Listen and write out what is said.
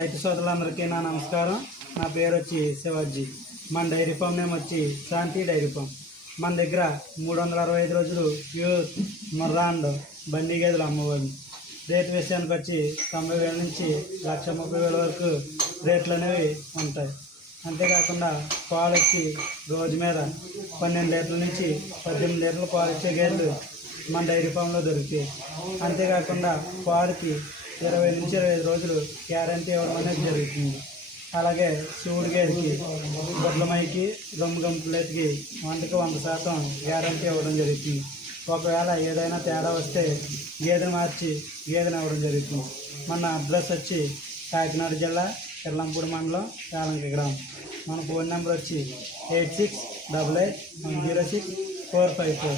రైతు సోదరులందరికీ నా నమస్కారం. నా పేరు వచ్చి శివాజీ. మన డైరీ ఫామ్ నేమ్ వచ్చి శాంతి డైరీ ఫామ్. మన దగ్గర 365 రోజులు ప్యూర్ ముర్రా అండ్ బండి గేదెలు అమ్మవాలి. రేటు విషయానికి వచ్చి 90,000 నుంచి 1,30,000 వరకు రేట్లు అనేవి ఉంటాయి. అంతేకాకుండా పాలు వచ్చి రోజు మీద 12 లీటర్ల నుంచి 18 లీటర్ల పాలు ఇచ్చే గేదెలు మన డైరీ ఫామ్లో దొరుకుతాయి. అంతేకాకుండా పాలకి 20 నుంచి 25 రోజులు గ్యారంటీ ఇవ్వడం అనేది జరుగుతుంది. అలాగే శివుడి గేదెకి గొడ్లమైకి రొమ్ము గంపులకి 100% గ్యారంటీ ఇవ్వడం జరుగుతుంది. ఒకవేళ ఏదైనా తేడా వస్తే గేదెను మార్చి గేదెను ఇవ్వడం జరుగుతుంది. మన అడ్రస్ వచ్చి కాకినాడ జిల్లా కిర్లంపూడి మండలం యాలంకి గ్రామం. మన ఫోన్ నెంబర్ వచ్చి 8688106454.